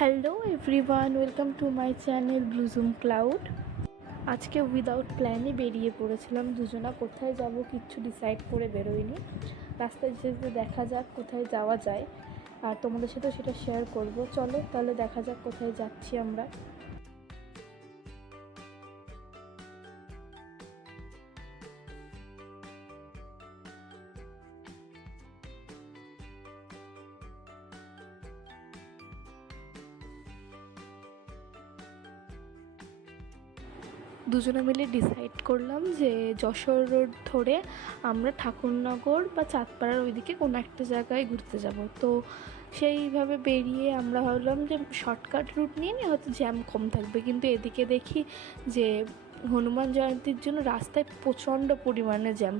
Hello everyone, welcome to my channel Bluezoom Cloud. আজকে without প্ল্যানই বেরিয়ে পড়েছিলাম দুজনা। কোথায় যাব কিচ্ছু ডিসাইড করে বেরোইনি। রাস্তায় যেতে দেখা যাক কোথায় যাওয়া যায়, আর তোমাদের সাথেও সেটা শেয়ার করব। চলো তাহলে দেখা যাক কোথায় যাচ্ছি আমরা। দুজনে মিলে ডিসাইড করলাম যে যশোর রোড ধরে আমরা ঠাকুরনগর বা চাঁদপাড়ার ওইদিকে কোনো একটা জায়গায় ঘুরতে যাব। তো সেইভাবে বেরিয়ে আমরা ভাবলাম যে শর্টকাট রুট নিয়ে নিয়ে হয়তো জ্যাম কম থাকবে, কিন্তু এদিকে দেখি যে হনুমান জয়ন্তীর জন্য রাস্তায় প্রচণ্ড পরিমাণে জ্যাম।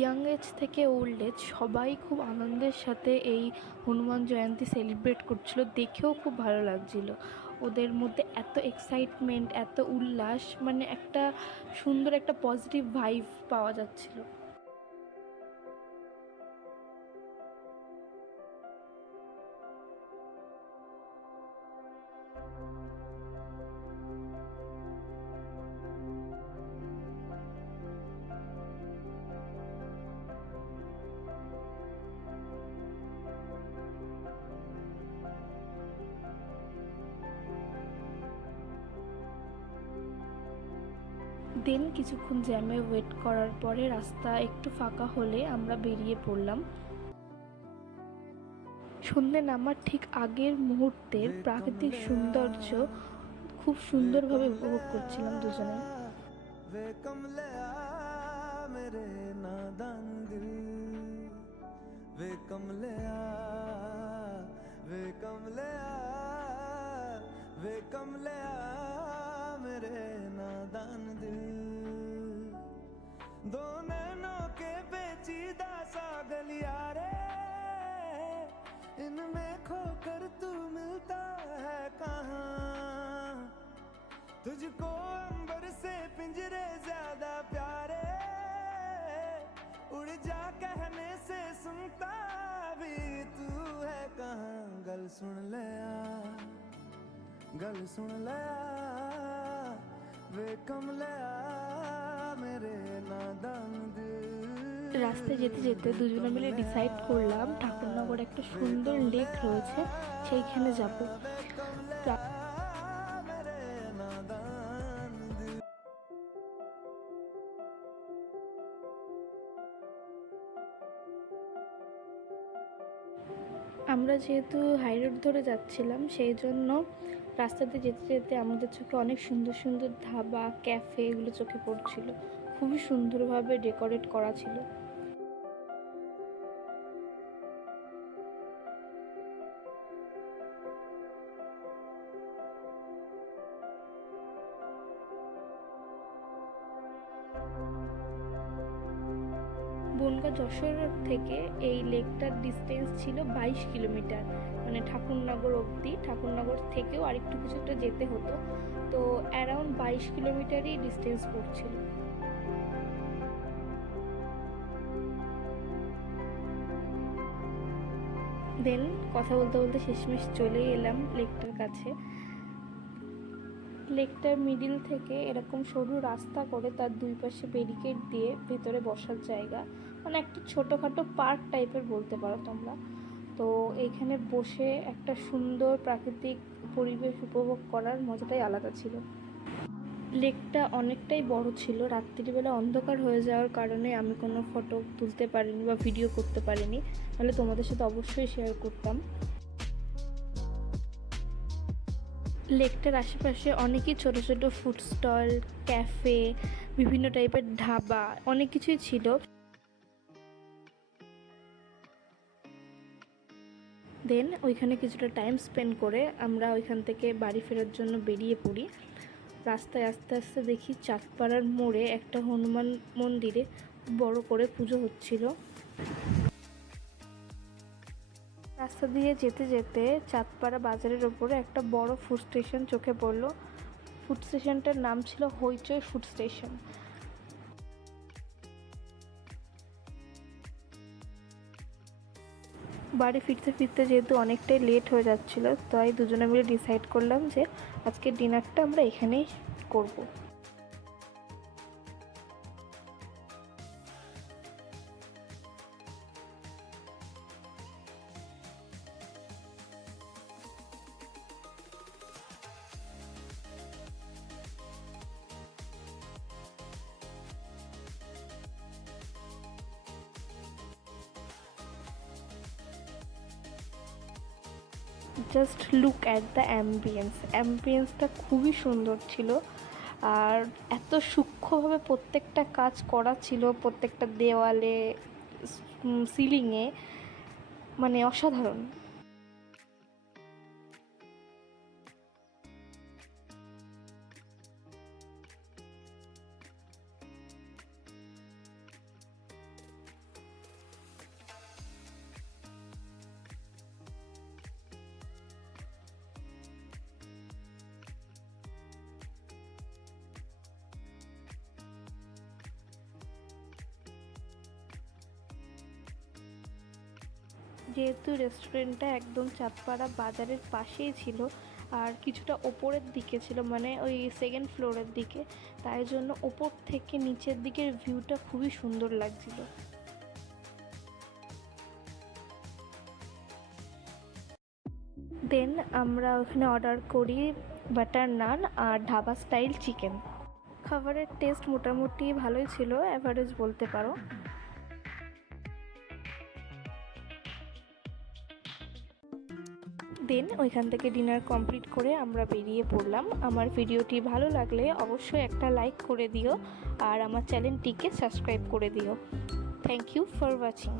ইয়াং এজ থেকে ওল্ড এজ সবাই খুব আনন্দের সাথে এই হনুমান জয়ন্তী সেলিব্রেট করছিল, দেখেও খুব ভালো লাগছিল। ওদের মধ্যে এত এক্সাইটমেন্ট, এত উল্লাস, মানে একটা সুন্দর একটা পজিটিভ ভাইব পাওয়া যাচ্ছিল। দেন কিছুক্ষণ জ্যামে ওয়েট করার পরে রাস্তা একটু ফাঁকা হলে আমরা বেরিয়ে পড়লাম। সন্ধ্যে নামার ঠিক আগের মুহূর্তের প্রাকৃতিক সৌন্দর্য খুব সুন্দরভাবে উপভোগ করছিলাম দুজনে। वे कमले मेरे नादान दिल वे कमले वे कमले वे कमले मेरे नादान दिल दो नैनों के पेचीदा सा गलिया रे इनमें खोकर तू मिलता है कहाँ तुझको अंबर से पिंजरे ज्यादा प्यारे उड़ जा कहने से सुनता भी तू है कहाँ गल सुन ले गल सुन ले वे कमले मेरे नादान दिल। রাস্তায় যেতে যেতে দুজনে মিলে ডিসাইড করলাম ঠাকুরনগর একটা সুন্দর লেক রয়েছে, সেইখানে যাব। আমরা যেহেতু হাই রোড ধরে যাচ্ছিলাম, সেই জন্য রাস্তাতে যেতে যেতে আমাদের চোখে অনেক সুন্দর সুন্দর ধাবা, ক্যাফে এগুলো চোখে পড়ছিল। খুবই সুন্দরভাবে ডেকোরেট করা ছিল। বনগাঁ যশোর রোড থেকে এই লেকটার ডিস্টেন্স ছিল 22 কিলোমিটার, মানে ঠাকুরনগর অবধি। ঠাকুরনগর থেকেও আরেকটু কিছুটা যেতে হতো, তো অ্যারাউন্ড 22 কিলোমিটারই ডিস্টেন্স পড়ছিল। দেন কথা বলতে বলতে শেষমেশ চলেই এলাম লেকটার কাছে। লেকটার মিডিল থেকে এরকম সরু রাস্তা করে তার দুই পাশে ব্যারিকেড দিয়ে ভেতরে বসার জায়গা, মানে একটা ছোটোখাটো পার্ক টাইপের বলতে পারো তোমরা। তো এইখানে বসে একটা সুন্দর প্রাকৃতিক পরিবেশ উপভোগ করার মজাটাই আলাদা ছিল। লেকটা অনেকটাই বড় ছিল, রাত্রিবেলা অন্ধকার হয়ে যাওয়ার কারণে আমি কোনো ফটো তুলতে পারিনি বা ভিডিও করতে পারিনি, তাহলে তোমাদের সাথে অবশ্যই শেয়ার করতাম। লেকটার আশেপাশে অনেকই ছোট ছোট ফুড স্টল, ক্যাফে, বিভিন্ন টাইপের ধাবা, অনেক কিছুই ছিল। দেন ওইখানে কিছুটা টাইম স্পেন্ড করে আমরা ওইখান থেকে বাড়ি ফেরার জন্য বেরিয়ে পড়ি। রাস্তায় আস্তে আস্তে দেখি চাঁদপাড়ার মোড়ে একটা হনুমান মন্দিরে বড় করে পুজো হচ্ছিল। রাস্তা দিয়ে যেতে যেতে চাঁদপাড়া বাজারের ওপরে একটা বড় ফুড স্টেশন চোখে পড়লো। ফুড স্টেশনটার নাম ছিল হইচই ফুড স্টেশন। বাড়ি ফিরতে ফিরতে যেহেতু অনেকটাই লেট হয়ে যাচ্ছিল, তাই দুজনে মিলে ডিসাইড করলাম যে আজকে ডিনারটা আমরা এখানেই করব। জাস্ট লুক অ্যাট দ্য অ্যাম্বিয়েন্সটা খুবই সুন্দর ছিল। আর এত সূক্ষ্মভাবে প্রত্যেকটা কাজ করা ছিল, প্রত্যেকটা দেওয়ালে, সিলিংয়ে, মানে অসাধারণ। যেহেতু রেস্টুরেন্টটা একদম চাঁদপাড়া বাজারের পাশেই ছিল আর কিছুটা ওপরের দিকে ছিল, মানে ওই সেকেন্ড ফ্লোরের দিকে, তাই জন্য ওপর থেকে নিচের দিকের ভিউটা খুবই সুন্দর লাগছিল। দেন আমরা ওখানে অর্ডার করি বাটার নান আর ধাবা স্টাইল চিকেন। খাবারের টেস্ট মোটামুটি ভালোই ছিল, অ্যাভারেজ বলতে পারো। দেন ওইখান থেকে ডিনার কমপ্লিট করে আমরা বেরিয়ে পড়লাম। আমার ভিডিওটি ভালো লাগলে অবশ্যই একটা লাইক করে দিও আর আমার চ্যানেলটিকে সাবস্ক্রাইব করে দিও। Thank you for watching.